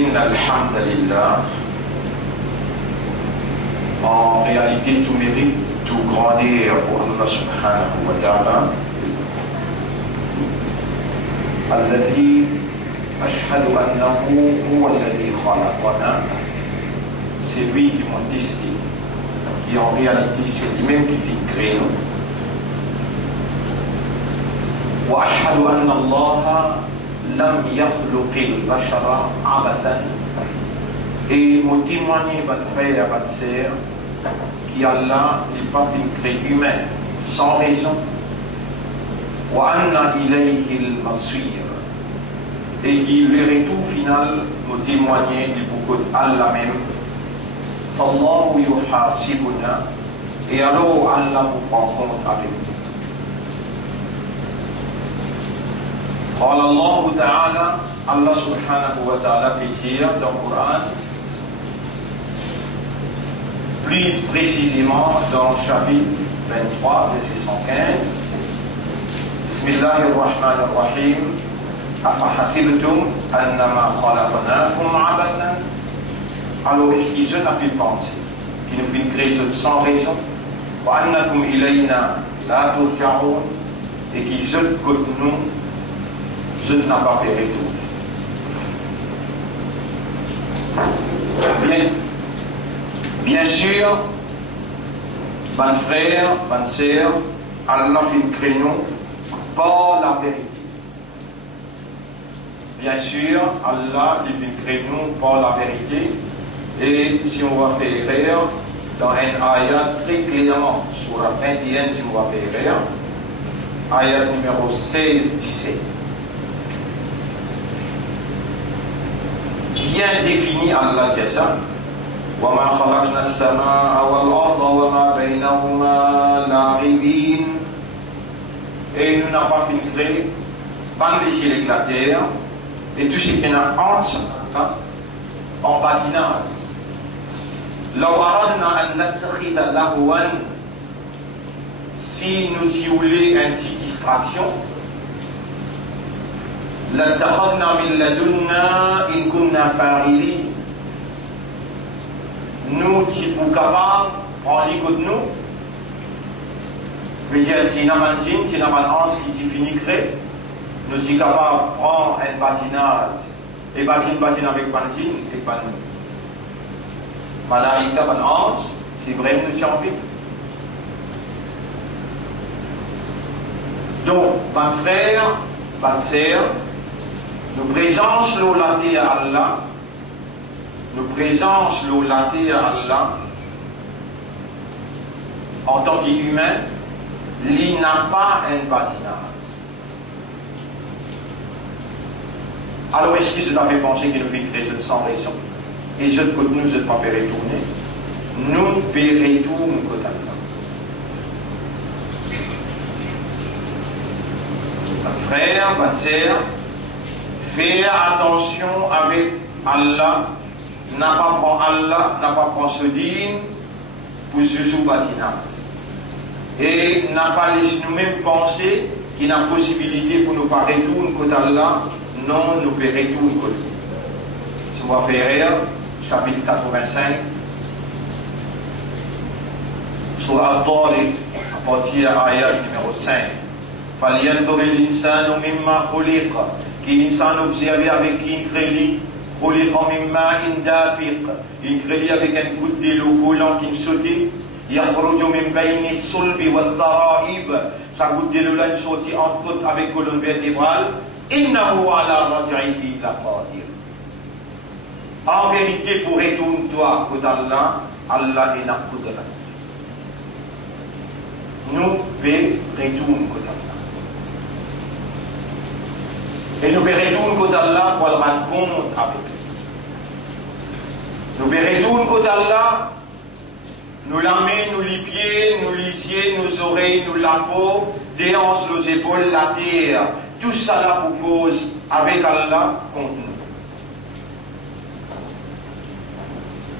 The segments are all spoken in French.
إن الحمد لله, en réalité tout mérite, tout grandeur pour Allah subhanahu wa ta'ala, الذي أشهد أنه هو الذي خلقنا, c'est lui qui m'a testé, qui en réalité c'est lui-même qui fait créer nous. وأشهد أن الله لم يخلق البشر عبثا, et mon témoigner votre frère, votre sœur, qui Allah n'est pas fait créer humain sans raison. وأن إليه المصير, et qui le retour final nous témoigner du beaucoup d'Allah même. فالله يحاسبنا, et alors Allah vous prend compte avec nous. قال الله تعالى, Allah subhanahu wa ta'ala peut dire dans le Coran, plus précisément dans le chapitre 23, verset 115, Bismillahir Rahmanir Rahim, أفحسبتم أنما خلقناكم عبثا. Alors est-ce qu'ils ont fait penser qu'ils nous fait créer sans raison, وأنكم إلينا لا ترجعون, et qu'ils ont contre nous je ne n'ai pas fait retour. Bien sûr, bonne frère, bonne sœur, Allah fait créer nous par la vérité. Bien sûr, Allah fait créer nous par la vérité. Et si on va faire erreur, dans un ayat très clairement, sur la 21, si on va faire erreur, ayat numéro 16-17. Bien défini, Allah dit ça. وَمَا خَلَقْنَا السَّمَاءَ وَالْأَرْضَ وَمَا بَيْنَهُمَا لَاعِبِينَ. Et nous n'avons pas fait créer, pas les ciels et la terre, et tout ce qui est en patinage. لو أردنا أن نتخذ لهوا, si nous y voulons une petite distraction, لاتخذنا من لدنا إن كنا فاعلين. Nous, si nous sommes capables, on l'écoute nous. Je veux dire, si nous avons un si nous avons un qui finit créé, nous sommes capables de prendre un patinage et patiner avec Pantine et pas nous. Malarika, pas un c'est vrai que nous sommes envie. Donc, mon frère, ma sœur, nous présence l'olaté à Allah, nous présence l'olaté à Allah en tant qu'humain, il n'a pas un patinage. Alors est-ce que je dois penser qu'il nous fait créer sans raison? Et je côté nous, je ne pas faire retourner. Nous paierons tout nous côté Allah. Frère, ma sœur, fais attention avec Allah, n'a pas prendre Allah, n'a pas prendre ce dîme pour ce jour patinage. Et n'a pas laissé nous-mêmes penser qu'il y a une possibilité pour nous pas retourner côté Allah, non, nous pouvons retourner côté. Si on va faire chapitre 85, sur Al-Tariq, à partir de l'ayat numéro 5. فَلْيَنْظُرِ الْإِنسَانُ مِمَّا خُلِقَ, qui l'insan observe avec qui il crée, خُلِقَ مِنْ مَاءٍ دَافِقٍ, il crée avec un goutte de l'eau coulant qui saute, يَخْرُجُ مِنْ بَيْنِ الصُّلْبِ وَالتَّرَائِبِ, sa goutte de l'eau là sortit en côte avec colonne vertébrale, إِنَّهُ عَلَى رَجْعِهِ لَقَادِرٌ. En vérité, pour retourner toi côté Allah, Allah est notre Qudra. Nous devons retourner côté Allah. Et nous verrons côté Allah pour le rendre compte avec lui. Nous verrons côté Allah, nous la main, nous les pieds, nous les yeux, nos oreilles, nous la peau, des hanches, nos épaules, la terre. Tout ça là pour cause avec Allah contre nous.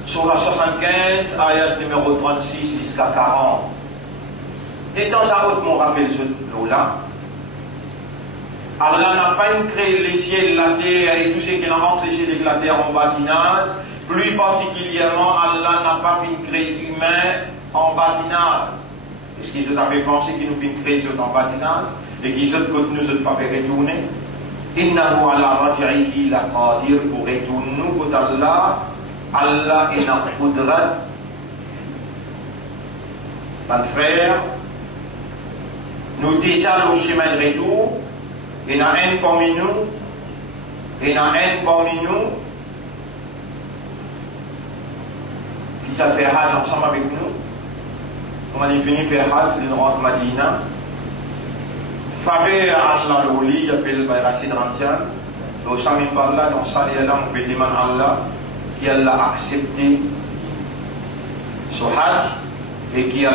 Sur la 75, ayat numéro 36 jusqu'à 40. De temps à autre, mon rappel ce lot-là. Allah n'a pas créé les ciels, la terre et tout ce qui rentre les ciels et la terre en bâtinage. Plus particulièrement, Allah n'a pas fait créer l'humain en bâtinage. Est-ce qu'ils avaient pensé qu'il nous fait créer en bâtinage et qu'ils ont côté nous pas fait retourner? Innahu ala raj'ihi la qadir pour retourner nous côté Allah. Allah est dans le qudrat. Mes frères, nous déjà le chemin de retour. Il y en a un parmi nous, qui a fait Hajj ensemble avec nous. On est venu faire Hajj, c'est une route Madina. Faveur Allah l'oli, il appelle Rachid Rantian. Nous sommes par là, dans Salih Allah, on peut demander à Allah qui a accepté ce Hajj et qui a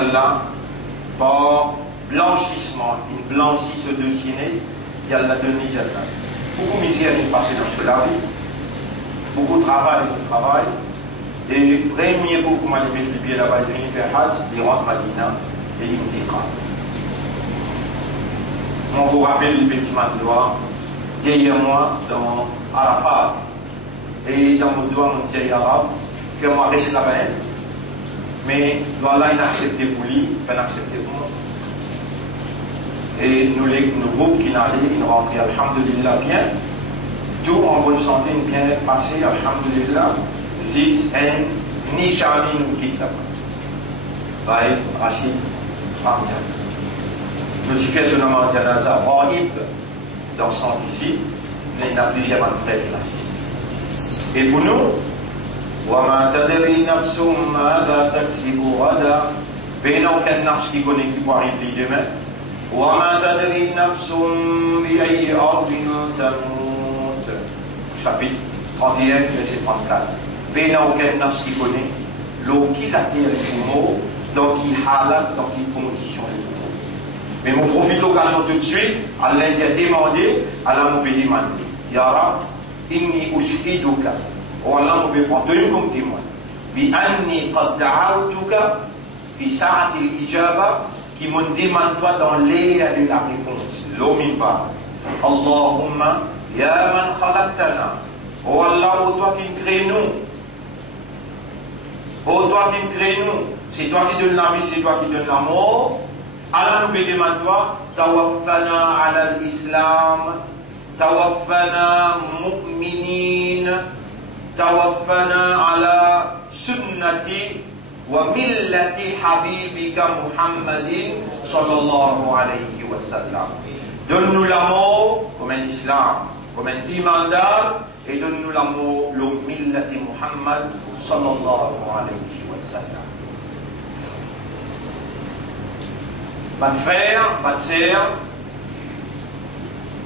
par blanchissement, il blanchit ce dossier. Il y a la donné Jannah. Beaucoup de misère est passée dans cela, beaucoup de travail. Et le premier coup, comment il met les pieds là-bas, il vient faire Hajj, il rentre Madina et il me dit on vous rappelle les bâtiments de loi, derrière moi dans Arafat, et dans mon doigt, mon dieu arabe, fais-moi rester là-bas. Mais voilà, il a accepté pour lui, il a accepté pour moi. Et nous, les groupes qui n'allaient, ils rentraient, alhamdulillah, bien. Tout en bonne santé, bien passé, alhamdulillah. Zis en Nishani nous quitte là-bas. Raïf, Rachid, Ramjan. Nous y faisons un namaz janaza Raïb dans son ici, mais il n'a plus jamais frère qui l'assiste. Et pour nous, وَمَا تَدْرِي نَفْسٌ مَاذَا تَكْسِبُ غَدًا. Mais non, aucun nafs qui connaît qui pourra arriver demain. وَمَا تَدْرِي نَفْسٌ بِأَيِّ أَرْضٍ تَمُوتُ. Chapitre 31, verset 34. Mais non, aucun nafs qui connaît l'eau qui la terre est pour mot, dans qui halat, dans qui condition est pour mot. Mais mon profite l'occasion tout de suite, Allah a demandé, Allah m'a demandé, Ya Rab, inni ushhiduka. Oh Allah m'a prendre comme témoin. Bi anni qad da'awtuka fi sa'ati al-ijaba. Qui me demande toi dans l'air de la réponse. L'omimba. Allahumma ya man khalaqtana. Oh Allah, oh toi qui me crée nous. Oh toi qui me crée nous. C'est toi qui donne la vie, c'est toi qui donne la mort. Allah nous demande toi. Tawaffana ala l'islam. Tawaffana mu'minin. Tawaffana ala sunnati. وملة حبيبك محمد صلى الله عليه وسلم. Donne-nous l'amour comme un islam, comme un imandar, et donne-nous l'amour, le millati Muhammad sallallahu alayhi wa sallam. Pas de frère, pas de sœur,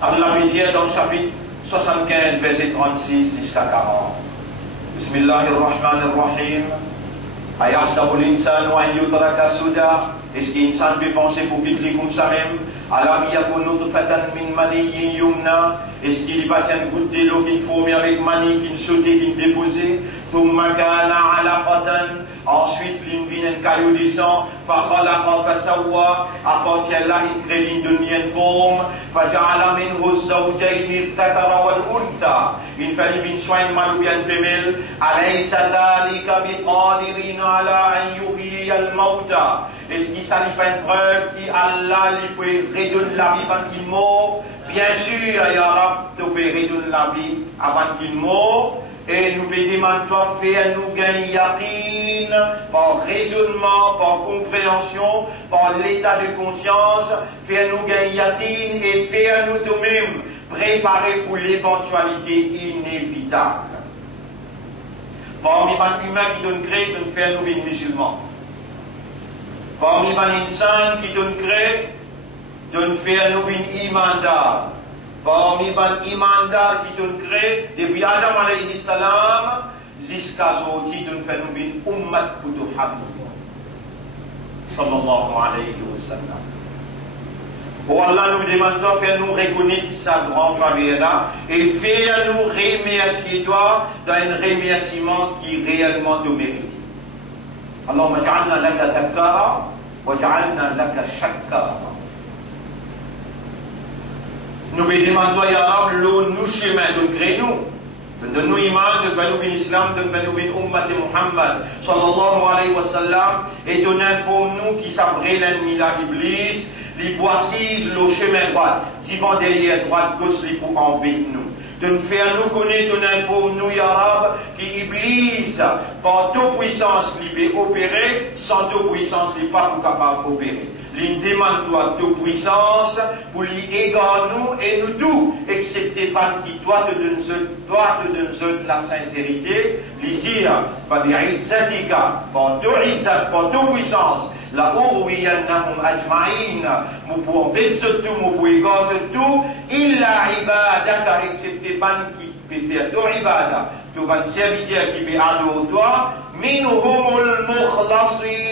Allah dit dans le chapitre 75, verset 36 jusqu'à 40. Bismillahirrahmanirrahim. أيحسب الإنسان أن يترك سدى. Est-ce qu'un insan peut penser pour quitter comme ça même? ألم يكن نطفة من مني يمنى. Est-ce qu'il va une goutte de l'eau qu'il formait avec mani, qu'il sautait, qu'il déposait? ثم كان علقة. Ensuite, il vient un caillou de sang. فخلق فسوى. À partir de là, il crée une demi-forme. فجعل منه الزوجين الذكر والأنثى. Il fallait bien soigner mâle ou bien femelle. أليس ذلك بقادر على أن يحيي الموتى. Est-ce qu'il s'agit pas une preuve qu'Allah lui peut redonner la vie avant qu'il meurt? Bien sûr, Ya Rab, tu peux redonner la vie avant qu'il meurt. Et nous peut demander toi, fais-nous gagner yaqin, par raisonnement, par compréhension, par l'état de conscience, fais-nous gagner yaqin et fais-nous nous-mêmes préparer pour l'éventualité inévitable. Parmi les humains qui donnent gré, de faire nous les musulmans. Parmi les insan qui donnent gré, de faire nous les imandar. Parmi les imandar qui donnent gré, depuis Adam alayhi salam, jusqu'à aujourd'hui, de faire nous les ummat kutuhab. Sallallahu alayhi wa sallam. Oh Allah nous demande de faire nous reconnaître sa grande faveur-là et faire nous remercier toi dans un remerciement qui réellement te mérite. Allahumma ja'alna laka dhakara wa ja'alna laka shakkara. Nous demandons à Yarab, nous chemin, nous créons. Donne-nous iman, donne-nous l'islam, donne-nous l'ummat de Muhammad, sallallahu alayhi wa sallam, et donne-nous qui s'abrège l'ennemi, la Iblis, les boissise le chemin droit, qui vont derrière droite, gauche, les pour embêter nous. De nous faire nous connaître, nous, Yarab, qui Iblis, par toute puissance, il peut opérer, sans toute puissance, il n'est pas capable d'opérer. Il demande toi toute puissance pour lui égarer nous et nous tous, excepté par qui doit te donner la sincérité, lui dire, par toute puissance, la urwiyannahum ajma'in, nous pouvons mettre tout, nous pouvons égarer tout, illa ibadaka, excepté par qui peut faire tout ibada, tout un serviteur qui peut adorer toi, minhumul mukhlasin,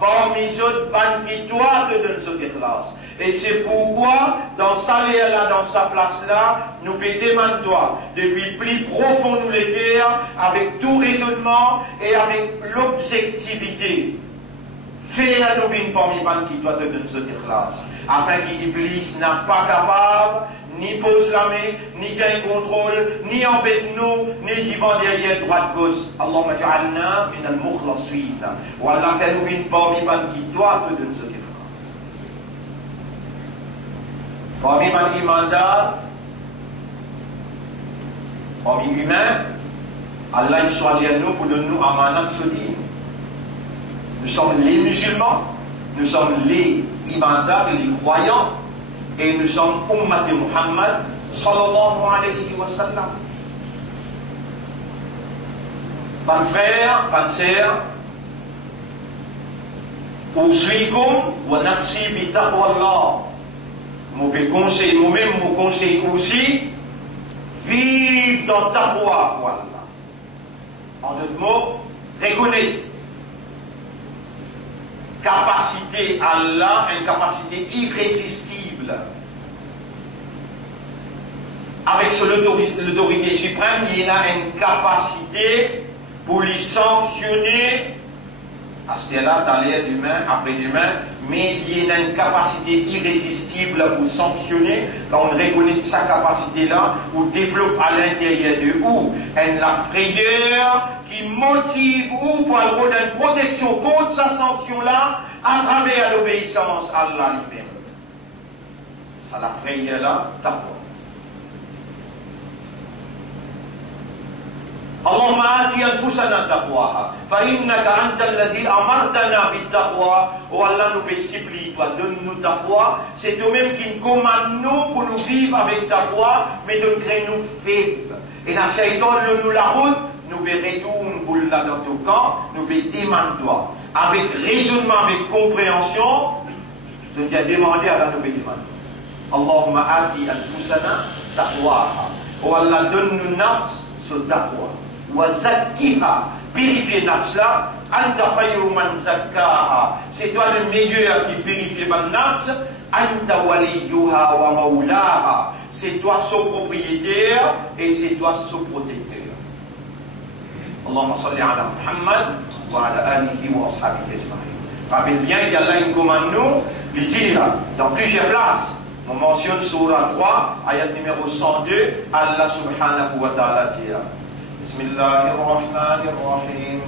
comme les autres qui toi te donnent ce ikhlas. Et c'est pourquoi, dans sa là, dans sa place-là, nous pouvons demander toi, depuis plus profond nous les cœurs, avec tout raisonnement et avec l'objectivité. Fais à nous une parmi qui toi te donne ce ikhlas, afin qu'Iblis n'a pas capable, ni pose la main, ni gagne contrôle, ni embête nous, ni d'y vend derrière droite-gauche. Allahumma ja'alna min al-mukhlasin. Ou Allah fait nous une parmi qui toi te donne ce ikhlas. Parmi man imandar, parmi humains, Allah il choisit nous pour donner nous amanat sodine. Nous sommes les musulmans, nous sommes les imandars, les croyants, et nous sommes Ummat de Muhammad sallallahu alayhi wa sallam. Pan frère, pan sœur, Uswikum wa nafsi bi taqwallah. Mon conseil, moi-même, mon conseil aussi, vive dans taqwa, voilà. En d'autres mots, reconnaître capacité Allah, une capacité irrésistible. Avec l'autorité suprême, il y a une capacité pour lui sanctionner, à ce là dans l'air d'humain, après-demain, mais il y a une capacité irrésistible pour sanctionner, quand on reconnaît sa capacité-là, ou développe à l'intérieur de où, la frayeur qui motive ou pour avoir une protection contre sa sanction-là, à travers l'obéissance à Allah lui-même. Ça la frayeur-là, taqwa. اللهم آت أنفسنا تقواها فإنك أنت الذي أمرتنا بالتقوى والله nous supplie toi donne-nous ta foi c'est toi-même qui nous commande nous pour nous vivre avec ta foi mais de nous faibles et la shaitan nous la route nous retourne pour là dans ton camp nous demande toi avec raisonnement avec compréhension de te demander à la nous demander اللهم آت أنفسنا تقواها والله donne-nous nafs ce taqwa وزكها purifier nafs là anta khayru man zakkaha c'est toi le meilleur qui purifie man nafs anta waliyuha wa maulaha c'est toi son propriétaire et c'est toi son protecteur. Allahumma salli ala Muhammad wa ala alihi wa ashabihi ajma'in. Rappelez bien qu'Allah il commande nous les dire dans plusieurs places. On mentionne Surah 3 ayat numéro 102 Allah subhanahu wa ta'ala dit بسم الله الرحمن الرحيم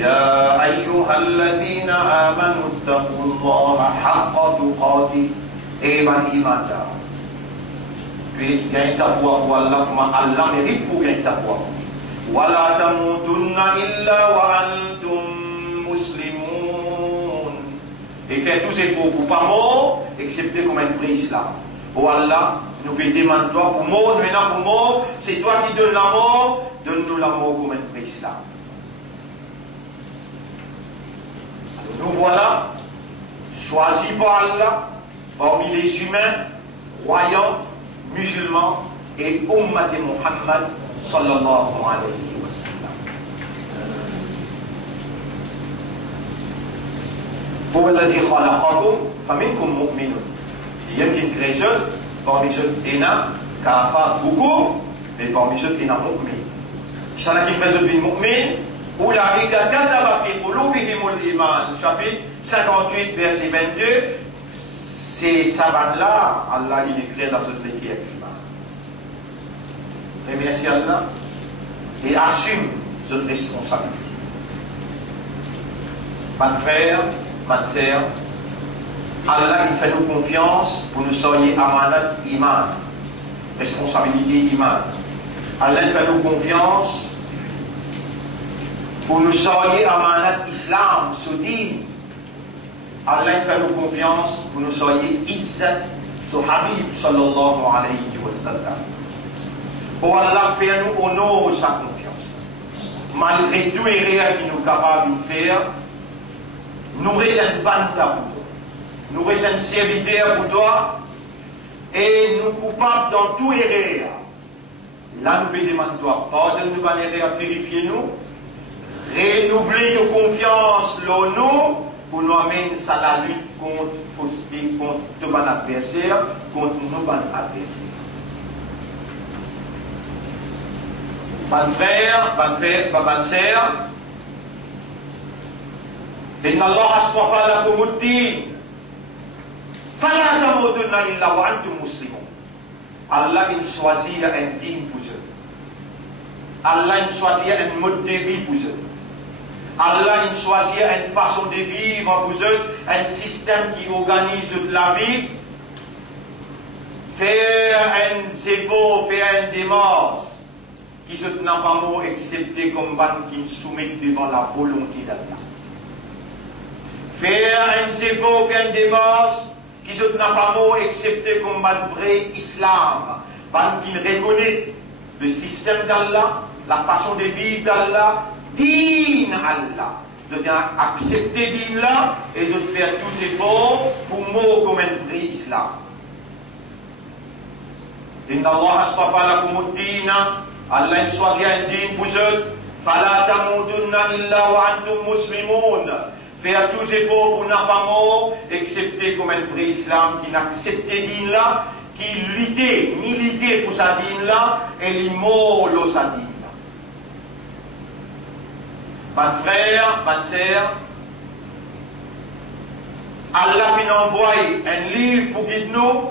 يا أيها الذين آمنوا اتقوا الله حق تقاته إيمان إيمان دار puis gagne taqwa pour Allah comme Allah mérite pour gagner taqwa ولا تموتن إلا وأنتم مسلمون et fait tous ces pour pas mort excepté comme un prix islam oh Allah nous peut demander toi pour mort maintenant pour mort c'est toi qui donnes la mort donne-nous la mort comme un prix islam. Nous voilà choisis par Allah parmi les humains croyants musulmans et ummat de Muhammad sallallahu alayhi wa sallam. Pour الذي خلقكم فمنكم مؤمن. Il y a une création parmi eux il y a kafar beaucoup mais parmi eux il y a mu'min. Ça qui fait de mu'min ou la ika kataba fi qulubihim al-iman chapitre 58 verset 22 ces savanes-là, Allah il écrit dans ce écrit. Remercie Allah et assume cette responsabilité. Mon frère, ma sœur, Allah il fait nous confiance pour nous soyez amanat iman, responsabilité iman. Allah il fait nous confiance pour nous soyez amanat islam, soudine. Allah il fait nous confiance pour nous soyez izzat, so Habib sallallahu alayhi wa sallam. Pour Allah faire nous honneur sa confiance. Malgré tout erreur qu'il nous capable de faire, nous restons une bande là pour toi. Nous restons serviteurs pour toi. Et nous coupables dans tout erreur. Là, nous pouvons demander toi, pardonne-nous par l'erreur, purifiez-nous. Renouveler nos confiance, nous, pour nous amener à la lutte contre fausseté, contre tout bon adversaire, contre nos bons adversaires. Mon frère, ma sœur, إن الله اصطفى لكم الدين فلا تموتن إلا وأنتم مسلمون. Allah il choisit un digne pour eux. Allah il choisit un mode de vie pour eux. Allah il choisit une façon de vivre pour eux, un système qui organise la vie. Faire un effort, faire une démarche qui n'a pas mot accepté comme ban qui soumet devant la volonté d'Allah. Faire un effort, faire une démarche qui n'a pas mot accepté comme un vrai islam, ban qui reconnaît le système d'Allah, la façon de vivre d'Allah, din Allah, de accepter din là et de faire tous les efforts pour mot comme un vrai islam. Inna Allah astafa lakum ad-din. Allah choisit un din pour eux. Fala tamudunna illa wa antum muslimun. Faire tous les efforts pour n'a pas mort, excepté comme un vrai islam qui n'accepte din là, qui milite pour sa din là, et il mort sa din là. Mon frère, ma sœur, Allah fin envoie un livre pour guider nous,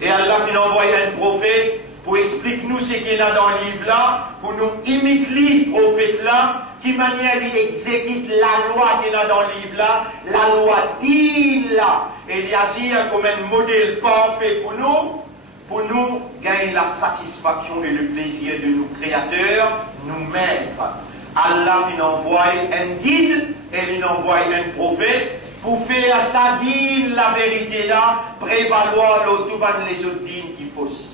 et Allah fin envoie un prophète pour expliquer nous ce qu'il y a dans le livre là, pour nous imiter le prophète là, qui manière il exécute la loi qu'il y a dans le livre là, la loi d'Il là, et il y a aussi comme un modèle parfait pour nous gagner la satisfaction et le plaisir de nos créateurs, nous maîtres. Allah il envoie un guide et il envoie un prophète pour faire sa dîne la vérité là, prévaloir tout les autres dînes qui faussent.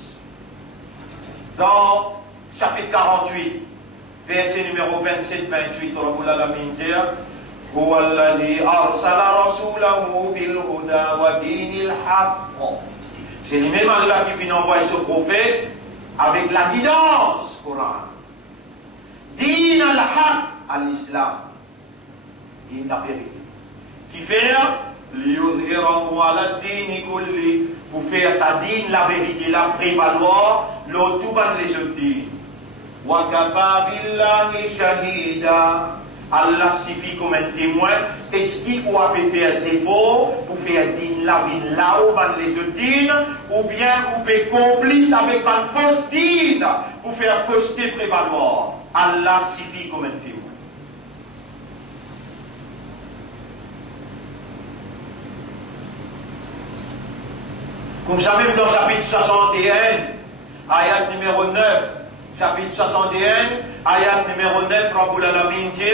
Dans chapitre 48, verset numéro 27-28, Rabbul Alamin dit هو الذي أرسل رسوله بالهدى ودين الحق. C'est lui-même Allah qui vient envoyer ce prophète avec la guidance Coran. Din al-haq à l'islam. Din la vérité. Qui fait liyudhirahu ala dini kulli, pour faire sa din la vérité, la prévaloir, l'autre les autres din. Wa kafa billahi shahida. Allah suffit comme un témoin. Est-ce qu'il peut faire ses efforts pour faire din la vie là-haut les autres din, ou bien vous pouvez complice avec une fausse din pour faire fausseté prévaloir. Allah suffit comme un témoin. Comme ça même dans le chapitre 61, ayat numéro 9, chapitre 61, ayat numéro 9, Rabbul Alamin dit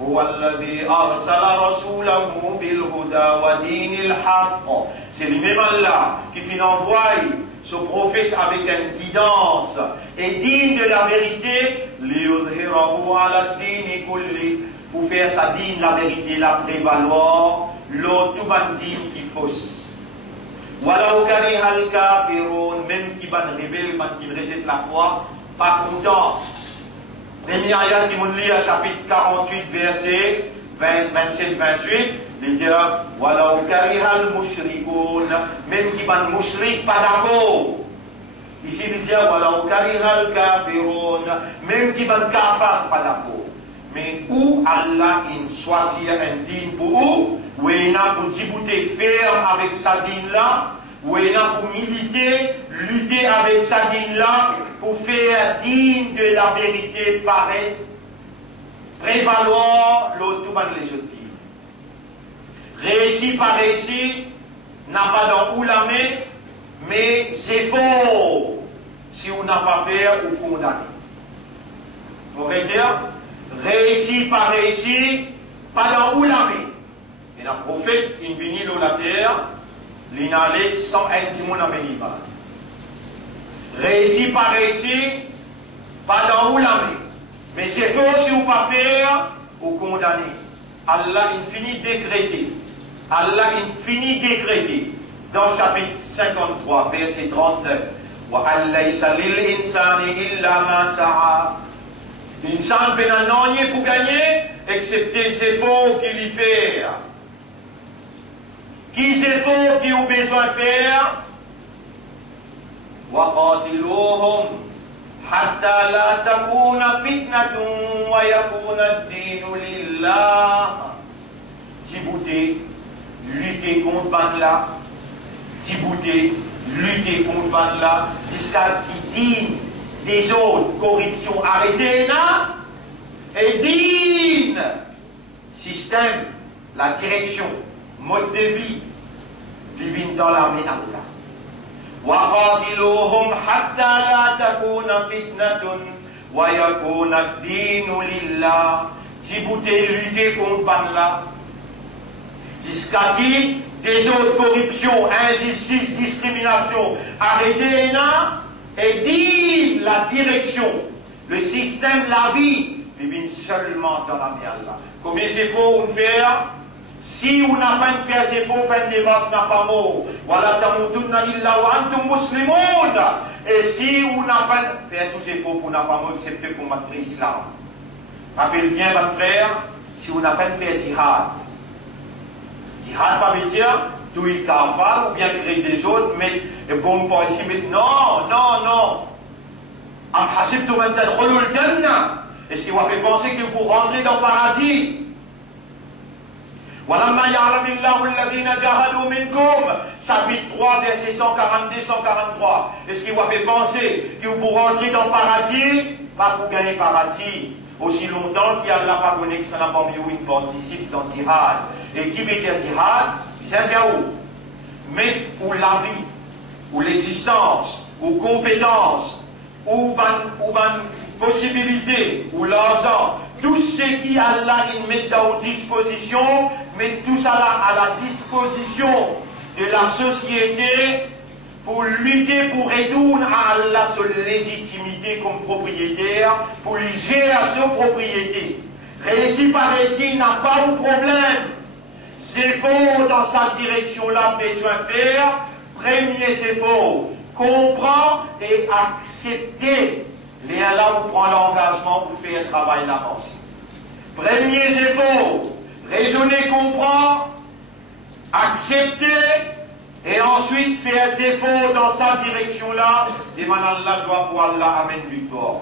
هو الذي أرسل رسوله بالهدى ودين الحق. C'est lui-même Allah qui finit envoyer ce prophète avec une guidance et digne de la vérité, ليظهره على الدين كله, pour faire sa digne la vérité, la prévaloir, l'autre bandit qui fausse. Walau karihal kafirun, même qui ban rebelle, qui rejette la foi, pas content. Premier ayat qui nous lit à chapitre 48, verset 27-28, il dit Walau karihal mushrikun, même qui ban mushrik, pas d'accord. Ici il dit Walau karihal kafirun, même qui ban kafar, pas d'accord. Mais où Allah il choisit un digne pour où ou il y a pour débouter ferme avec sa dîne là, ou il y a pour militer, lutter avec sa dîne là, pour faire digne de la vérité paraître, prévaloir l'autre les autres. Réussi par réussi, n'a pas dans où la main, mais c'est faux si on n'a pas fait ou condamné. Vous voyez dire, réussi par réussi, pas dans où la main. Et le prophète, il vient dans la terre, il n'a allé sans être du monde à Ménival. Réussi par réussi, pas dans où la main. Mais c'est faux si vous ne pas faire ou condamné. Allah, il finit décréter. Allah, il finit décréter. Dans chapitre 53, verset 39. وَأَلَّيْسَ لِلْإِنسَانِ إِلَّا مَا سَعَى. L'insan fait un non pour gagner, excepté ses efforts qu'il y fait. Quels efforts qu'il a besoin de faire? وَقَاتِلُوهُمْ حَتَّى لَا تَكُونَ فِتْنَةٌ وَيَكُونَ الدِّينُ لِلَّهِ. Djibouti, lutter contre Banla. Djibouti, lutter contre Banla, jusqu'à ce qu'il dîne des autres corruptions arrêtées là, et dîne système, la direction, mode de vie, vivant dans l'armée Allah. وَقَاتِلُوهُمْ حَتَّى لَا تَكُونَ فِتْنَةٌ وَيَكُونَ الدِّينُ لِلَّهِ. Djibouti, lutter contre Banla, jusqu'à qui des autres corruptions, injustice, discrimination, arrêtez là et dit la direction, le système, la vie, vivent seulement dans la vie Allah. Combien c'est faux on fait? Si on n'a pas fait c'est faux, faire des masses n'a pas mot. Voilà tamutunna illa wa antum muslimun. Et si on n'a pas fait tous ces faux pour n'a pas mot, excepté pour combattre l'islam. Rappelez bien votre frère, si on n'a pas fait jihad. Jihad pas veut dire tout y kafar ou bien créer des autres, mais bon pas ici, mais non, non, non. Am hasibtum an tadkhulul jannah. Est-ce qu'il va faire penser que vous rentrez dans le paradis? Walamma ya'lamillahu alladhina jahadu minkum. Chapitre 3, verset 142-143. Est-ce qu'il va faire penser que vous rentrez dans le paradis? Pas pour gagner le paradis. Aussi longtemps qu'il y a la pas connu que ça n'a pas mis où il participe dans le jihad. Et qui veut dire jihad? C'est dire où? Mais où la vie, ou l'existence, ou compétence, ou possibilité, ou l'argent, tout ce qui Allah il met dans disposition, met tout ça là à la disposition de la société pour lutter, pour retourner à Allah sur légitimité comme propriétaire, pour lui gérer ses propriétés. Réussi par réussi n'a pas de problème. C'est faux dans sa direction là, besoin de faire. Premier c'est faux. Comprendre et accepter. Les là où prend l'engagement pour faire un travail d'avancée. Premier c'est faux. Raisonner, comprendre, accepter. Et ensuite, faire des efforts dans sa direction-là, et Allah doit pouvoir Allah amène victoire.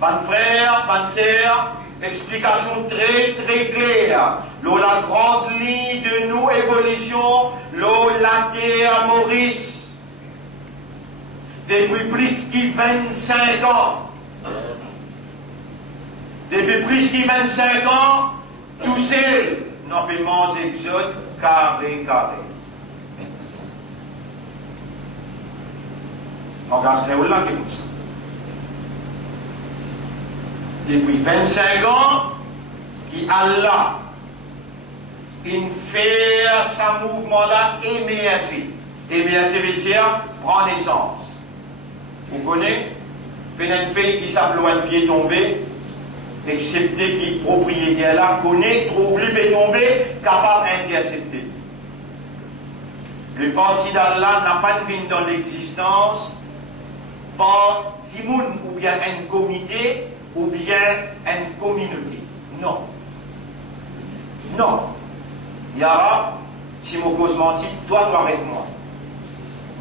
Ban frère, ban sœur, explication très très claire. La grande ligne de nos évolutions, la terre Maurice, depuis plus de 25 ans. Depuis plus de 25 ans, tout seul, n'en fait manger exode, carré. On regarde là qui est comme ça. Depuis 25 ans, qui Allah, il fait ce mouvement-là émerger. Émerger veut dire prendre naissance. Vous connaissez? Une fille qui s'appelle un pied tombé, excepté qui propriétaire là, connaît, trouve le pied tombé, capable d'intercepter. Le parti d'Allah n'a pas de vie dans l'existence. Par Zimoun ou bien un comité ou bien une communauté. Non. Non. Yara, si mon cause menti, toi arrête-moi.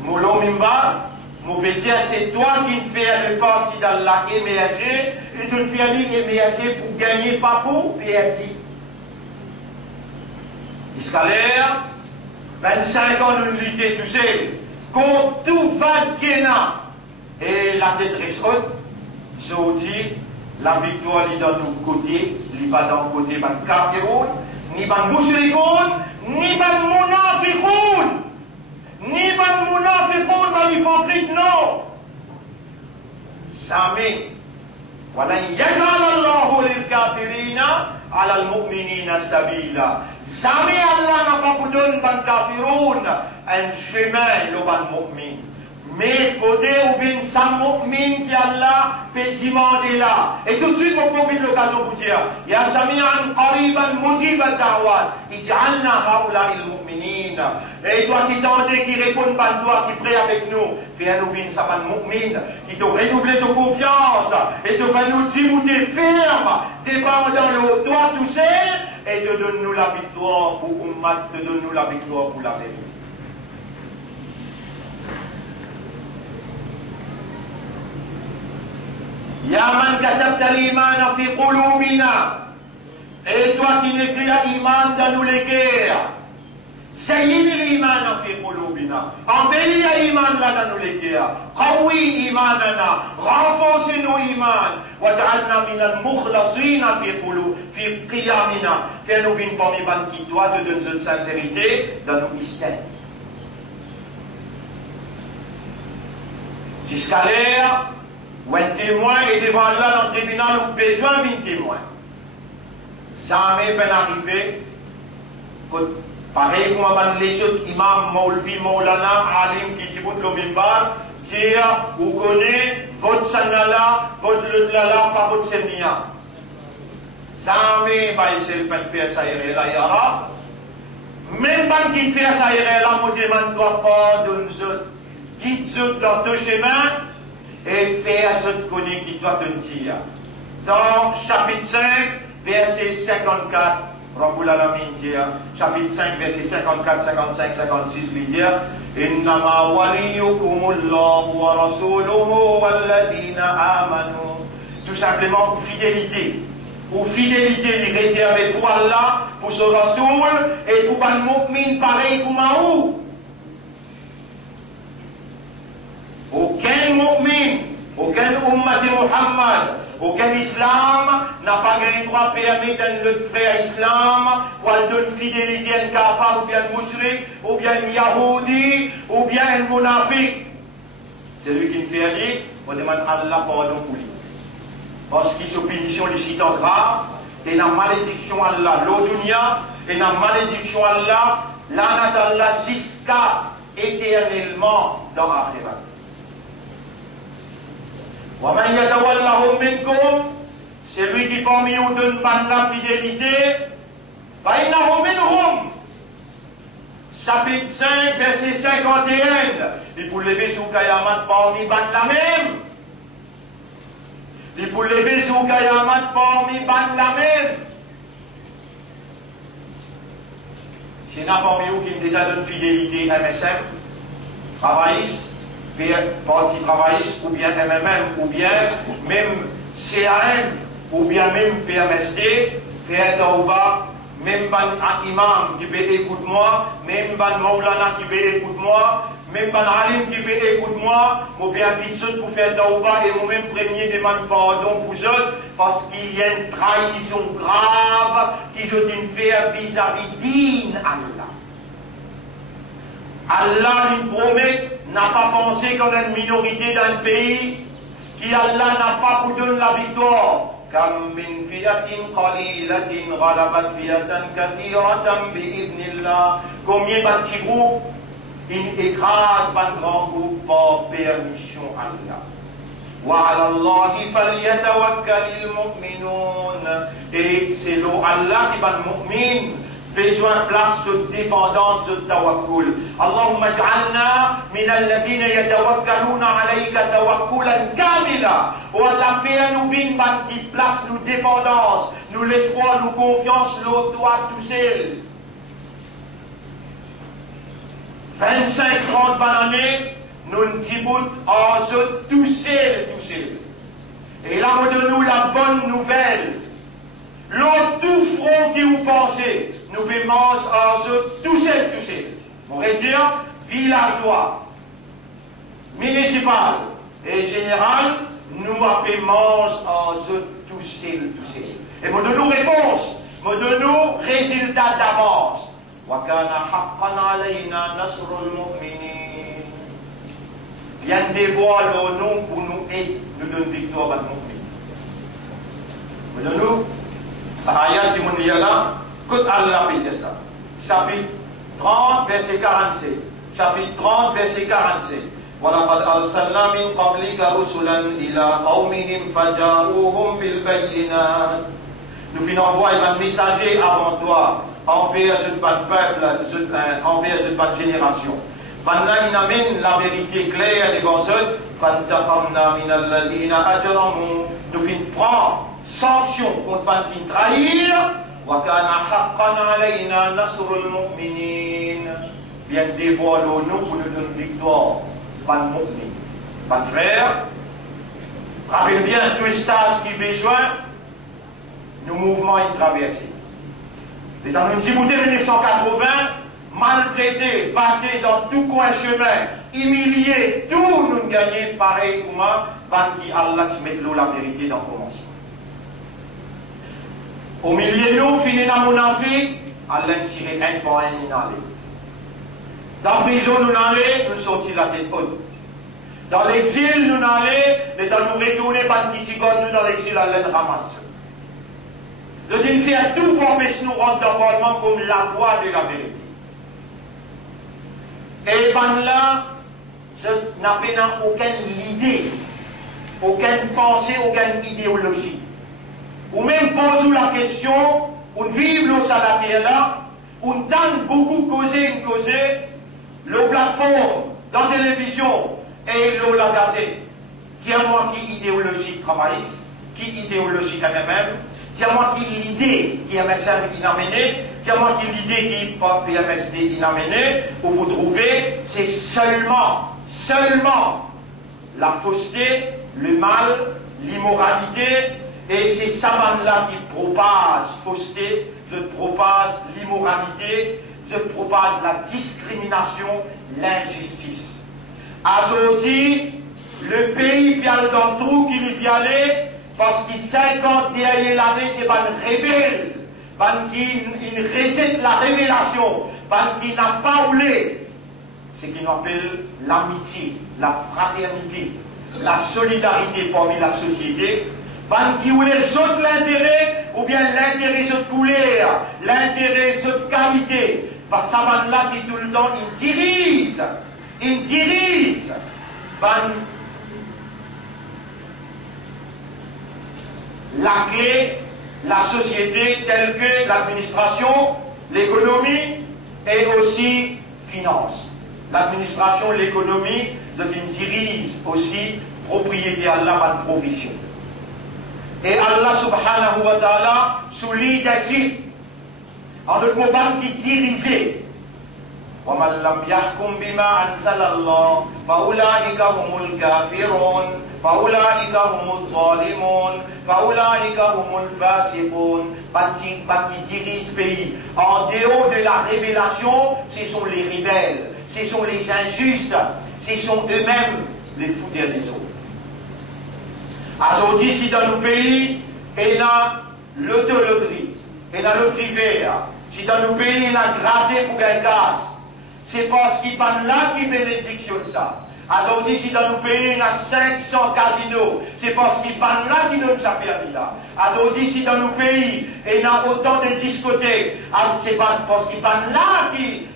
Molo Mimba, mon petit, c'est toi qui me fais le parti d'Allah émerger et tu me fais lui émerger pour gagner, pas pour perdre. Jusqu'à l'air, 25 ans nous luttons tous seuls, contre tout Vadkena. Et la tête reste haute, ça dit, la victoire est dans tout côté, il pas dans le côté de Kafirun, ni de Mousrikoun, ni de Munafiqoun, ni de Munafiqoun dans l'hypocrite, non. Sami, voilà, yaj'al Allahu lil kafirina ala al mu'minina sabila. Jamais Allah n'a pas donné ban kafirun un chemin le ban mu'min. Mais il faut dire ou bien sa mu'min qui Allah peut demander là. Et tout de suite, on profite de l'occasion pour dire Ya sami'an qariban mujibat da'wat ij'alna ha'ula'il mu'minin. Et toi qui t'entends, qui répond par toi, qui prie avec nous, fais-nous bien sa ban mu'min, qui te renouvelle de confiance et te fait nous débouter ferme, dépendant de toi tout seul, et te donne-nous la victoire pour Ummat, te donne-nous la victoire pour la vie. Ya man katabta l'iman fi qulubina. Et toi qui n'écris l'iman dans nous les guerres. Sayyid l'iman fi qulubina. Embellis l'iman là dans nous les guerres. Qawi imanana. Renforcez nos iman. Waj'alna min al-mukhlasina fi qiyamina. Fais-nous une parmi les qui toi te donne une sincérité dans nos mystères. Jusqu'à l'ère où un témoin est devant Allah dans le tribunal où besoin d'un témoin. Ça m'est bien arrivé. Pareil comme les autres imams, Maulvi, Maulana, Alim, qui dit le mimbar, dire, vous connaissez votre sanala, votre lutlala, pas votre semnia. Ça m'est bien essayer de faire ça et là, yara. Même pas qui fait ça et là, on demande pas de nous autres. Guide dans deux chemins. Et fais à ce que connais qui doit te dire. Dans chapitre 5, verset 54, Rabbul Alamin dit, chapitre 5, verset 54, 55, 56, il dit, Innama waliyukumullahu wa rasuluhu walladina amanu. Tout simplement pour fidélité. Pour fidélité, il est réservé pour Allah, pour son Rasoul, et pour un mu'min pareil comme Maou. Aucun mu'min, aucun ummat de Muhammad, aucun islam n'a pas gagné droit permis d'un autre frère islam pour donner fidélité à un kafar ou bien un mushrik, ou bien un yahoudi, ou bien un munafiq. C'est lui qui me fait dire, on demande Allah pardon pour lui. Parce qu'il est punition de si tant grave, et la malédiction Allah, l'odunia, et la malédiction Allah, l'anat Allah jusqu'à éternellement dans l'akhirat. وَمَنْ يَتَوَلَّهُمْ مِنْكُمْ, celui qui parmi vous donne pas la fidélité, فَإِنَّهُ مِنْهُمْ. Chapitre 5, verset 51. Il pour lever sous Kayamat parmi ban la même. Il pour lever sous Kayamat parmi ban la même. S'il y en a parmi vous qui déjà donne fidélité MSM, travailliste, parti travailliste, ou bien MMM, ou bien même CAN, ou bien même PMSD, Frère Taouba, même ban imam qui peut écoute-moi, même ban Maulana qui peut écoute-moi, même ban Alim qui peut écoute-moi, ou bien vite pour faire Taouba et moi-même premier demande pardon pour eux, parce qu'il y a une trahison grave qui je t'ai fait vis-à-vis d'In Allah. Allah lui promet, n'a pas pensé qu'on a une minorité dans le pays, qui Allah n'a pas pour donner la victoire. Kam min fiyatin qalilatin ghalabat fiyatan kathiratan bi'idhnillah. Combien de petits groupes, ils écrasent un grand groupe par permission Allah. Wa ala Allahi falyatawakkalil mu'minun. Et c'est Allah qui va le mu'min. Besoin de place de dépendance de tawakkul. Allahumma ij'alna min alladhina yatawakkaluna alayka tawakkulan kamila. Oh Allah, fais-nous une qui place nous dépendance, nous l'espoir, nous confiance, l'autre toi tout seul. 25-30 années, nous ne disons en eux tout seul, tout seul. Et là, on donne nous la bonne nouvelle. L'autre tout front qui vous pensez. nous pouvons manger en eux tout seul. On pourrait dire villageois, municipal et général, nous pouvons manger en eux tout seul. Et nous donnons réponse, nous donnons résultat d'avance. وَكَانَ حَقًّا عَلَيْنَا نَصْرُ الْمُؤْمِنِينَ. Bien dévoile au nom pour nous aider, nous donne victoire à nous. Nous donnons, ça ayat qui nous dit là, que Allah fait ça. Chapitre 30, verset 47. Chapitre 30, verset 47. وَلَقَدْ أَرْسَلْنَا مِنْ قَبْلِكَ رُسُلًا إِلَىٰ قَوْمِهِمْ فَجَاءُوهُمْ بِالْبَيِّنَاتِ. Nous finissons envoyer un messager avant toi, envers ce peuple, envers cette génération. Maintenant, il amène la vérité claire devant eux. فَانْتَقَمْنَا مِنَ الَّذِينَ أَجْرَمُوا. Nous finissons prendre sanction contre ceux qui trahirent. وَكَانَ حَقًّا عَلَيْنَا نَصْرُ الْمُؤْمِنِينَ. Bien dévoile au nous pour nous donner victoire. Pas de mu'min, pas de frère. Rappelez bien tous les stages qui besoin, nos mouvements y traversés. Et dans une Djibouti 1980, maltraité, battu dans tout coin chemin, humilié, tout nous gagner pareil comme qui Allah qui met l'eau la vérité dans le commencement. Au milieu de nous, fini dans mon envie, Allah tiré un par un inhalé. Dans la prison, nous allons, nous sortir la tête haute. Dans l'exil, nous allons, mais dans nous retourner par qui s'y nous dans l'exil, Allah nous ramasse. Nous devons faire tout pour empêcher nous rentrer dans le Parlement comme la voie de la vérité. Et par là, je n'ai aucune idée, aucune pensée, aucune idéologie. Ou même poser la question, on vit l'eau sur la terre là, on tente beaucoup causer, le plateforme, dans la télévision et la gazette. C'est à moi qui idéologie travailliste, qui idéologie MMM, c'est à moi qui l'idée qui MSM inamenée, c'est à moi qui l'idée qui PMSD inamenée, où vous trouvez, c'est seulement la fausseté, le mal, l'immoralité, et c'est ça là qui propage fausseté, je propage l'immoralité, je propage la discrimination, l'injustice. Aujourd'hui, le pays vient dans le trou qu'il y allait parce qu'il 50 derrière l'année, c'est pas une rebelle, qui rejette la révélation, qui n'a pas voulu, ce qu'il appelle l'amitié, la fraternité, la solidarité parmi la société. Qui ou les autres l'intérêt, ou bien l'intérêt de couleur, l'intérêt de qualité. Parce que ça là qui tout le temps, il dirige. La clé, la société telle que l'administration, l'économie et aussi finance. L'administration, l'économie, dirige aussi propriété à la provision. Et Allah subhanahu wa ta'ala, sous leadership, en d'autres mots, qui dirigeait. وَمَنْ لَمْ يَحْكُمْ بِمَا أَنزَلَ اللَّهُ فَأُولَٰئِكَ هُمُ الْكَافِرُونَ فَأُولَٰئِكَ هُمُ الظَّالِمُونَ فَأُولَٰئِكَ هُمُ الْفَاسِقُونَ. Qui dirige ce pays. En dehors de la révélation, ce sont les rebelles, ce sont les injustes, ce sont eux-mêmes les fouteurs des autres. Aujourd'hui, si dans nos pays, il y a l'autoloterie, il y a loterie verte, si dans nos pays, il y a gradé pour un gaz, c'est parce qu'il n'y a pas là qui bénédictionne ça. Aujourd'hui, si dans nos pays, il y a 500 casinos, c'est parce qu'il n'y a pas là qui donne ça permis là. Aujourd'hui, si dans nos pays, il y a autant de discothèques, c'est parce qu'il n'y a pas là qui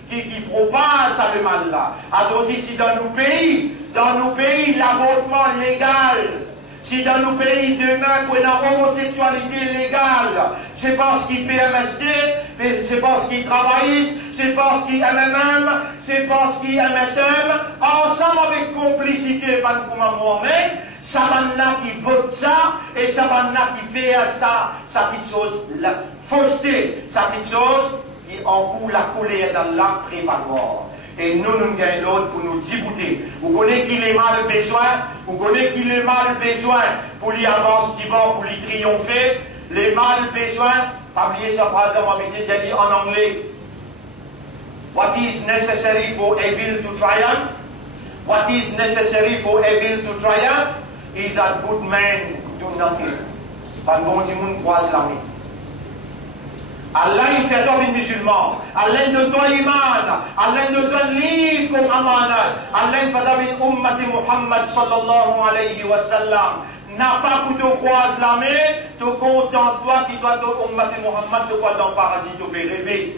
propage ça le mal là. Aujourd'hui, si dans nos pays, l'avortement légal, si dans nos pays demain, qu'on a homosexualité légale, c'est parce qu'ils PMSD, c'est parce qu'ils travaillent, c'est parce qu'ils MMM, c'est parce qu'ils MSM, ensemble avec complicité, pas comme moi-même, ça va là qui vote ça, et ça va là qui fait ça petite chose, la fausseté, ça petite chose qui encourt la colère dans la prévaloir. Et nous gagnons l'autre pour nous débouter. Vous connaissez qu'il est mal besoin, vous connaissez qu'il est mal besoin pour lui avancer divan, pour lui triompher. Les mal besoin, Pas oublier ça, par exemple, j'ai dit en anglais. What is necessary for evil to triumph? What is necessary for evil to triumph is that good men do nothing. Pas bon du monde croise la main. Allah il fait d'homme musulman. Allah il donne iman. Allah il donne livre comme amanat. Allah il fait d'homme ummati Muhammad sallallahu alayhi wa sallam. N'a pas que tu croises la main, tu comptes en toi qui doit te ummati Muhammad, tu crois dans le paradis, tu peux rêver.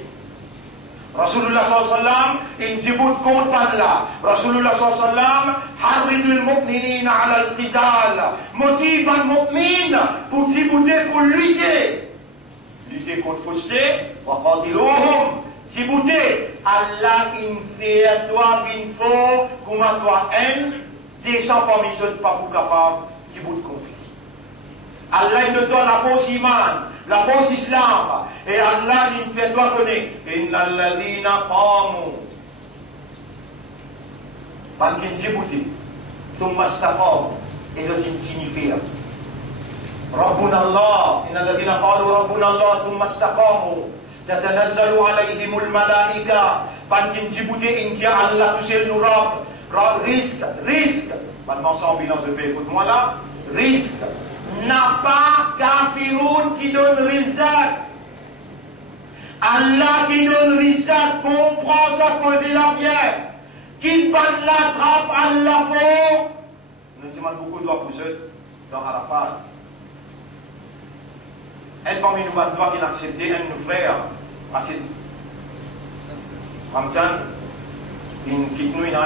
Rasulullah sallallahu in jibut compte pas là. Rasulullah sallallahu harridul mu'minina ala al-qital. Motive un mu'min pour jibouter, pour lutter. Lutter contre fausseté, wa qatiluhum. Jibouter, Allah in fait toi bin fort, comme à toi haine, descend parmi eux pas pour capable, jibout conflit. Allah il te donne la fausse iman. La force islam, et Allah il fait toi connaître. Inna alladhina qamu. Ban kin jibouti. Thumma istaqamu. Et de signifier. Rabbuna Allah. Inna alladhina qalu Rabbuna Allah. Thumma istaqamu. Tatanazzalu alayhimul malaika. Ban kin jibouti. Intia Allah touché le Rab. Risque. Ban ensemble, je vais écoute-moi là. Risque. N'a pas kafiroun qui donne rizak. Allah qui donne rizak comprend sa cause et la bière. Qui bat la trappe, Allah faut. Nous demandons beaucoup de doigts pour eux dans Arafat. Un parmi nous doit qui n'a accepté, un de nos frères, Rachid Ramjan, il quitte nous, il a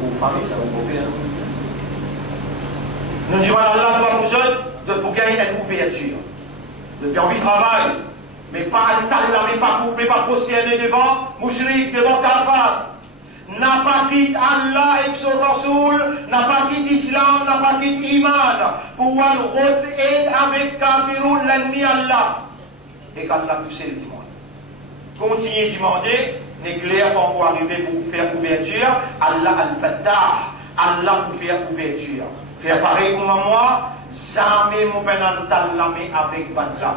ou famille, ça va vous faire. Nous disons à Allah doit vous autres pour gagner une ouverture. Depuis envie de travail, mais pas à l'État, pas couper, pas prosterner devant, mouchrik, devant kafar. N'a pas quitté Allah et son Rasoul, n'a pas quitté l'Islam, n'a pas quitté Iman, pour pouvoir aider avec kafiroun l'ennemi Allah. Et qu'Allah touche le dimanche. Continuez de demander, n'est clair quand vous arrivez pour faire ouverture, Allah al-Fattah, Allah pour faire ouverture. Faire pareil comme moi, jamais mon pénal l'amé avec Badla.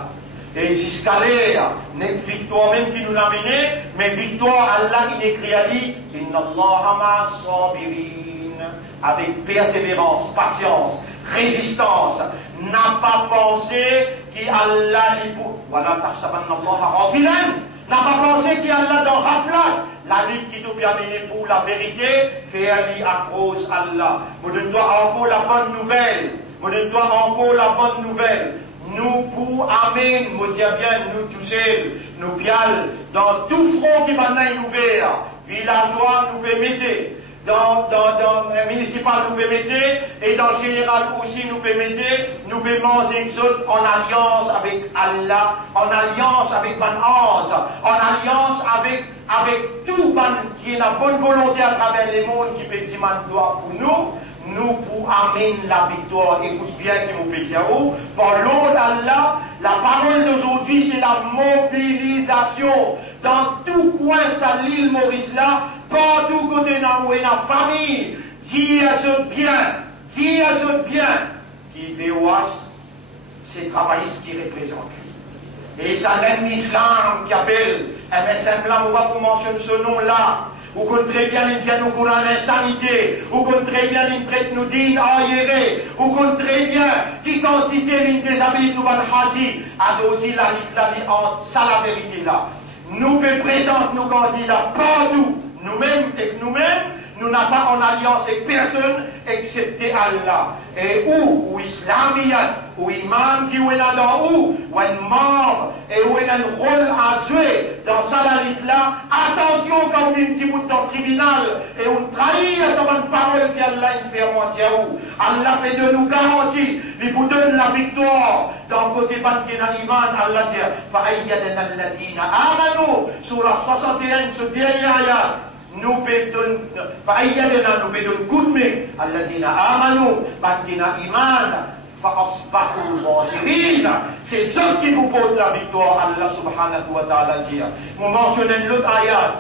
Et jusqu'à l'air, n'est victoire même qui nous l'a mené, mais victoire, Allah, il écrit à lui, Inna Allah ma sabirin, avec persévérance, patience, résistance, n'a pas pensé qu'Allah lui pour. Voilà, ta'sabanna Allah rafilan, n'a pas pensé qu'Allah dans Raflan. La lutte qui nous permet pour la vérité, faire-lui à cause Allah. Nous donne encore la bonne nouvelle. Nous donne encore la bonne nouvelle. Nous pour Amen, nous disons bien, nous toucher, nous pial, dans tout front qui va nous ouvert, villageois nous permettez, dans le municipal nous permettez, et dans le général aussi nous permettez, nous pouvons exaucer en alliance avec Allah, en alliance avec Ban Ange, en alliance avec tout ban qui est la bonne volonté à travers les mondes qui peut dire gloire pour nous pour amener la victoire. Écoute bien qui nous fait dire où, par l'eau d'Allah, la parole d'aujourd'hui c'est la mobilisation dans tout coin de l'île Maurice là, partout côté où est la famille, dis à ce bien, qui VOH, c'est travaillistes qui représentent. Et ça même l'islam qui appelle, mais simplement on va pour mentionner ce nom-là. Ou qu'on très bien il vient nous courir l'insanité, ou qu'on très bien il traite nous dignes à aérer, ou qu'on très bien qui quantité il déshabille nous van hadi, à aussi la en ça la vérité là. Nous peut présenter nos candidats partout, nous-mêmes et nous-mêmes, nous n'avons pas en alliance avec personne excepté Allah. Et où islamiyat, ou imam qui est là dans où un membre et où il a un rôle à jouer dans ça là, attention quand on est un petit bout dans le tribunal et on trahit à sa bonne parole qu'Allah fait mentir où. Allah fait de nous garantir, il vous donne la victoire. Dans le côté Bankina Iman, Allah dit, Fa'ayyadana alladhina amanu, surah 61, ce dernier ayat. Nous faisons coup de main alladhina amanu batina iman fa'asbahu zahirin. C'est ceux qui vous portent la victoire. Allah subhanahu wa ta'ala dit. Nous mentionnons l'autre ayat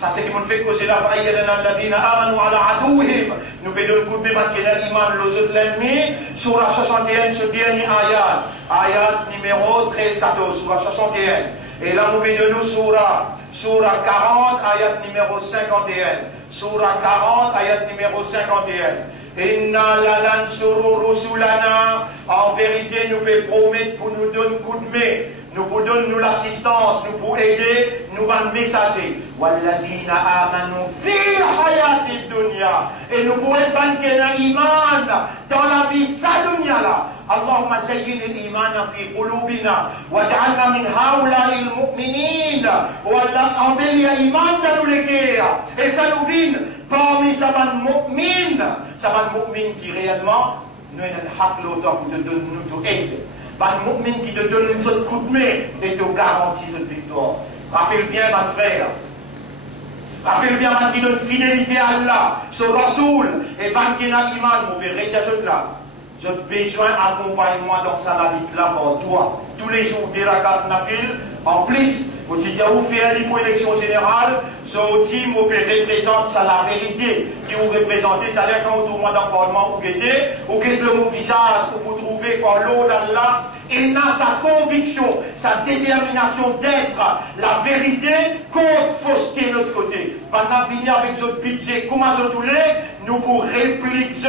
Ça, c'est qui m'ont fait causer la faillite dans la dîne amanu ala adouhim. Nous pouvons donner coup de bâton qui est l'iman, les autres l'ennemi. Sur la 61, ce dernier ayat. Ayat numéro 13-14, sur la 61. Et là, nous pouvons donner Surah 40, ayat numéro 51. Surah 40, ayat numéro 51. Inna lanansuru rusulana. En vérité, nous pouvons promettre pour nous donner coup de main. Nous vous donnons l'assistance, nous pour aider, nous allons messager. Walladina amanu fi hayati dunya. Et nous pourrons banquer l'iman dans la vie sa dunya là. Allahumma zayyin l'iman fi qulubina. Waj'alna min haula'il mu'minin. Wallah, embellis l'iman dans nos cœurs. Et ça nous vient parmi sa ban mu'min. Sa ban mu'min qui réellement, nous avons le haq l'auteur de nous aider. Un mu'min qui te donne une seule coup de main et te garantit cette victoire. Rappelle bien, mon frère. Rappelle bien, man qui donne fidélité à Allah, sur Rasoul, et man qui n'a iman, mon père, retiens-je là. J'ai besoin d'accompagnement dans sa vie là pour toi. Tous les jours, des rakat nafil, en plus, vous dites, vous faites une élection générale, ce outil vous représente ça la vérité qui vous représente. Tout à l'heure, quand vous tournez dans le Parlement, vous guettez le mot visage, vous trouvez par l'eau d'Allah, il a sa conviction, sa détermination d'être la vérité contre fausseté de notre côté. Maintenant, venir avec ce budget, comment je voulais, nous pour répliquer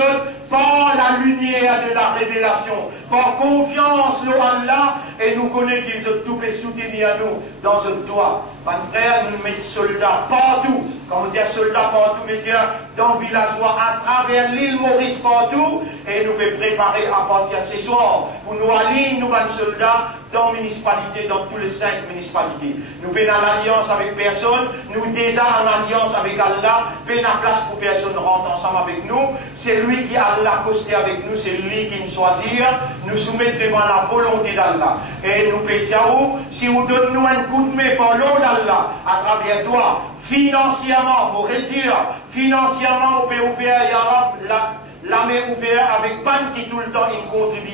par la lumière de la révélation, par confiance en Allah, et nous connaissons qu'il tout peut soutenir à nous dans ce doigt. Mon frère, nous mettons soldats partout. Quand on dit soldats partout, mais dans le villageois, à travers l'île Maurice partout, et nous pouvons préparer à partir de ce soir pour nous aller, nous allons soldats dans la municipalité, dans tous les 5 municipalités. Nous venons en alliance avec personne, nous déjà en alliance avec Allah, venons à place pour personne rentre ensemble avec nous. C'est lui qui a Allah costé avec nous, c'est lui qui nous choisit, nous soumettre devant la volonté d'Allah. Et nous pédions, si vous donnez nous un coup de main par l'eau d'Allah, à travers toi, financièrement, vous retire, financièrement, vous pouvez ouvrir, ya Rab, la main ouverte avec ban qui tout le temps il contribue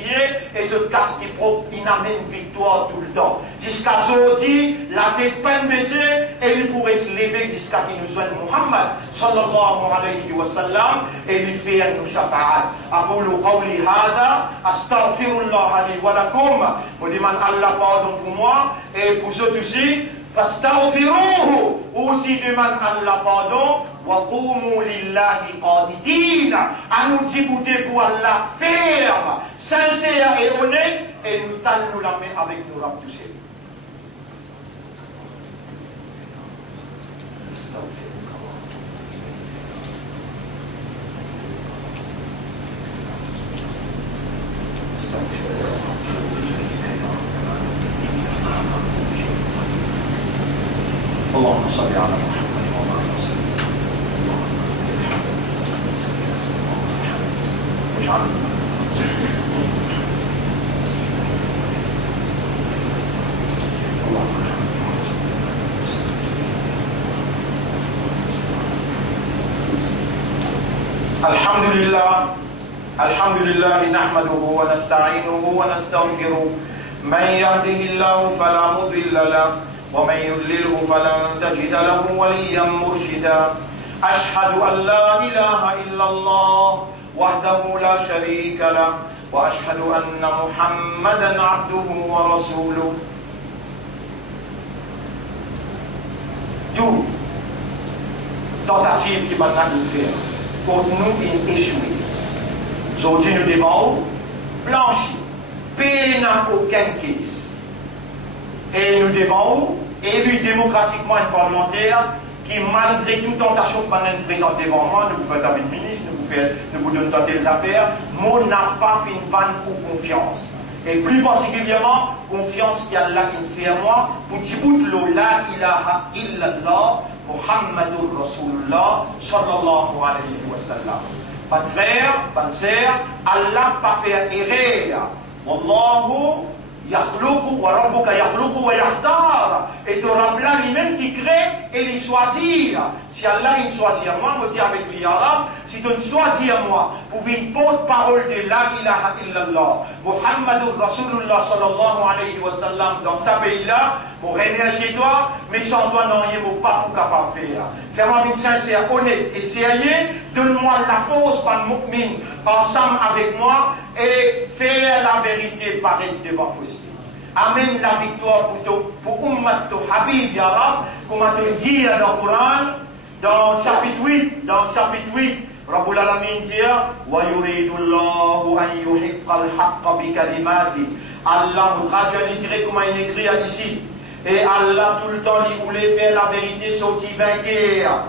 et ce casque qui propre, il amène victoire tout le temps. Jusqu'à aujourd'hui, la tête peine baissée et il pourrait se lever jusqu'à qu'il nous joigne Muhammad sallallahu alayhi wa sallam et lui faire nous shafa'at. Aqulu qawli hada, astaghfirullah li wa lakum. Vous demandez Allah pardon pour moi et pour eux aussi. Fastaghfiruhu, aussi demande Allah pardon, wa qumu lillahi qanitina, à nous débouter pour Allah ferme, sincère et honnête, et nous talons la main avec nos rames tous. اللهم صل على محمد وعلى اله وصحبه واجعلنا الحمد لله نحمده ونستعينه ونستغفره من يهده الله فلا مضل له ومن يضلله فلن تجد له وليا مرشدا أشهد أن لا إله إلا الله وحده لا شريك له وأشهد أن محمدا عبده ورسوله. Tout tentative qui va nous faire pour nous échouer. Aujourd'hui nous devons blanchir, payer n'a aucun case. Et nous devons élu démocratiquement un parlementaire qui, malgré toute tentation que nous présente devant moi, nous pouvons être ministre, nous vous donnons tenter les affaires, moi n'a pas fait une vanne pour confiance. Et plus particulièrement, confiance qu'il y a là qui me fait à moi, pour dire la ilaha illallah, Muhammadur Rasulullah, sallallahu alayhi wa sallam. Pas de frère, pas de sœur, Allah pas fait erreur. Wallahu yakhluqu wa rabbuka yakhluqu wa yakhtar. Et ton Rabbla lui-même qui crée et il choisit. Si Allah il choisit, moi je dis avec lui, si tu me choisis à moi pour une porte-parole de la ilaha illallah, Muhammadur Rasulullah sallallahu alayhi wa sallam dans ce pays-là, pour remercier toi, mais sans toi, non, il n'y a pas pour capable de faire. Fais-moi une sincère, honnête et sérieux, donne-moi la force par le mu'min, ensemble avec moi, et faire la vérité pareille devant vous. Amène la victoire pour Ummat Habib, Ya Rab, comme on te dit dans le Coran, dans chapitre 8, Rabbul Alamin dit, wa yuridullahu an yuhiqqal haqqa bi kalimati. Allah, nous traduisons comment il écrit ici. Et Allah, tout le temps, il voulait faire la vérité sortie vainqueur.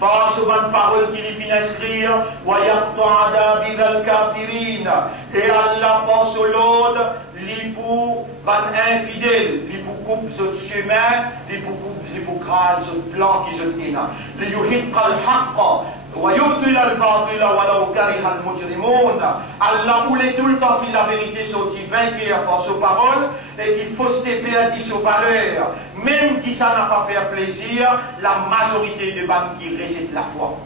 Par ce bonne parole qu'il finit inscrire, wa yaqta'a dabir al-kafirin. Et Allah pense au l'autre, li pour ban infidèle, li pour coupe ce chemin, li pour craser ce plan qui se tient. Li yuhiqqa al-haqqa. Allah voulait tout le temps qu'il la vérité sortie vainqueur par sa parole et qu'il faut se perdre sa valeur. Même qui ça n'a pas fait plaisir, la majorité de banques qui récite la foi.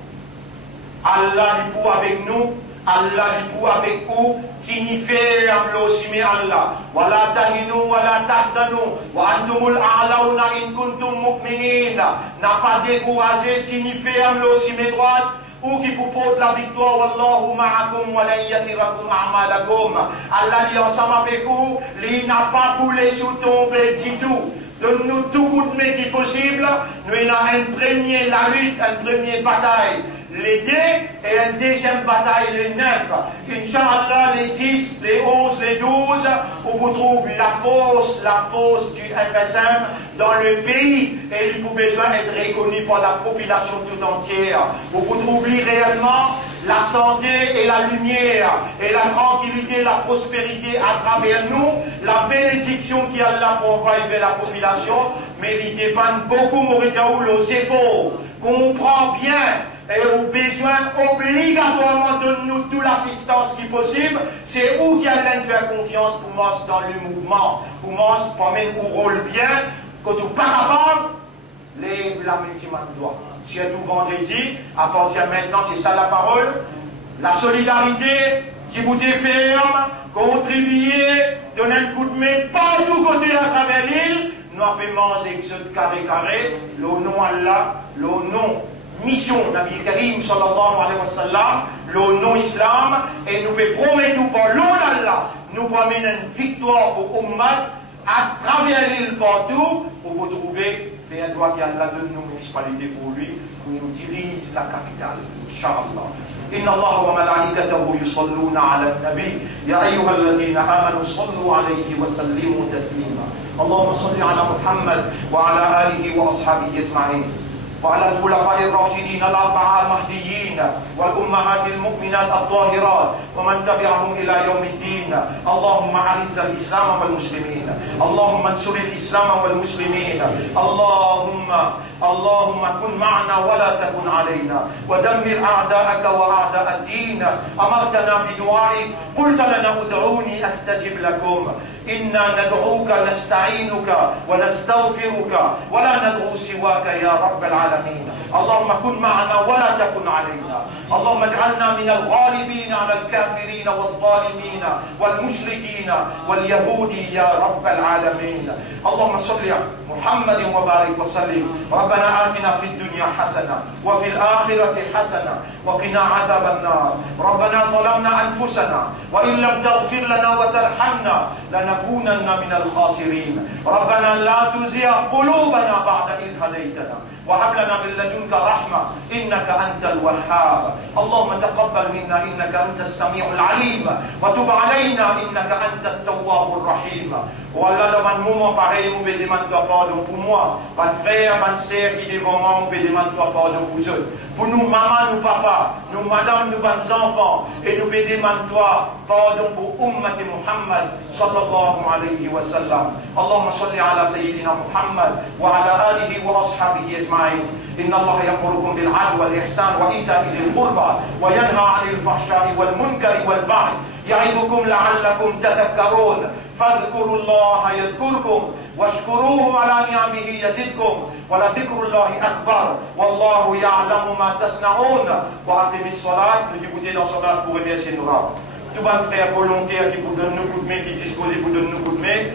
Allah est pour avec nous, Allah est pour avec vous, signifie amlosime Allah. Wala tahinu wala tahzanu wa antumul a'launa in kuntum mu'minin. N'a pas découragé, signifie amlosime droite. Ou qui vous porte la victoire, Wallahu ma'akum wa lan yatirakum a'malakum. Allah dit ensemble avec vous, il n'a pas voulu sous-tomber du tout. Donne-nous tout coup de main qui est possible. Nous avons un premier la lutte, une première bataille. Les 2 et une deuxième bataille, les 9. Inch'Allah, les 10, les 11, les 12, où vous trouvez la force du FSM dans le pays et il faut besoin d'être reconnu par la population tout entière. Où vous trouvez réellement la santé et la lumière et la tranquillité, la prospérité à travers nous, la bénédiction qui Allah pourvoit vers la population, mais il dépend beaucoup, Maurice Jaoul, aux efforts. Comprends bien. Et au besoin obligatoirement de nous toute l'assistance qui est possible, c'est où qui allons faire confiance pour moi dans le mouvement, pour moi pour mettre au rôle bien, quand tu pas capable, lève la main du doigt. Si tout vendredi, à partir de maintenant, c'est ça la parole, la solidarité, si vous êtes ferme, contribuez, donnez un coup de main partout côté à travers l'île, nous avons manger ce carré, le nom Allah, le nom mission Nabi Karim sallallahu alayhi wa sallam, le nom islam, et nous promettons par l'eau d'Allah, nous promettons une victoire pour Ummat à travers l'île partout, pour vous trouver, faire un droit qu'Allah donne nos municipalités pour lui, pour nous dirige la capitale, Inch'Allah. إن الله وملائكته يصلون على النبي يا أيها الذين آمنوا صلوا عليه وسلموا تسليما اللهم صل على محمد وعلى آله وأصحابه أجمعين وعلى الخلفاء الراشدين الأربعة المهديين والأمهات المؤمنات الطاهرات ومن تبعهم إلى يوم الدين اللهم أعز الإسلام والمسلمين اللهم انصر الإسلام والمسلمين اللهم كن معنا ولا تكن علينا ودمر أعداءك وأعداء الدين أمرتنا بدعائك قلت لنا ادعوني أستجب لكم إنا ندعوك نستعينك ونستغفرك ولا ندعو سواك يا رب العالمين اللهم كن معنا ولا تكن علينا اللهم اجعلنا من الغالبين على الكافرين والظالمين والمشركين واليهود يا رب العالمين اللهم صل على محمد وبارك وسلم ربنا آتنا في الدنيا حسنة وفي الآخرة حسنة وقنا عذاب النار ربنا ظلمنا أنفسنا وإن لم تغفر لنا وترحمنا لنكونن من الخاسرين ربنا لا تزغ قلوبنا بعد إذ هديتنا وهب لنا من لدنك رحمة إنك أنت الوهاب اللهم تقبل منا إنك أنت السميع العليم وتب علينا إنك أنت التواب الرحيم Voilà, dans un moment pareil, on me demande pardon pour moi. Votre frère, votre sœur qui est devant moi, on me demande pardon pour eux. Pour nous, maman, nous, papa, nous, madame, nous, bonnes enfants, et nous me demandons pardon pour Ummat Muhammad, sallallahu alayhi wa sallam. Allahumma salli ala Sayyidina Muhammad, wa ala alihi wa ashabihi ajma'in. إن الله يأمركم بالعدل والإحسان وإيتاء ذي القربى وينهى عن الفحشاء والمنكر والبغي يعظكم لعلكم تذكرون فاذكروا الله يذكركم واشكروه على نعمه يزدكم ولذكر الله أكبر والله يعلم ما تصنعون. وأقم الصلاة, nous écoutez dans Salat pour remercier nos rabbins. Tout bon frère volontaire qui vous donne nos coups de main, qui dispose pour donner nos coups de main.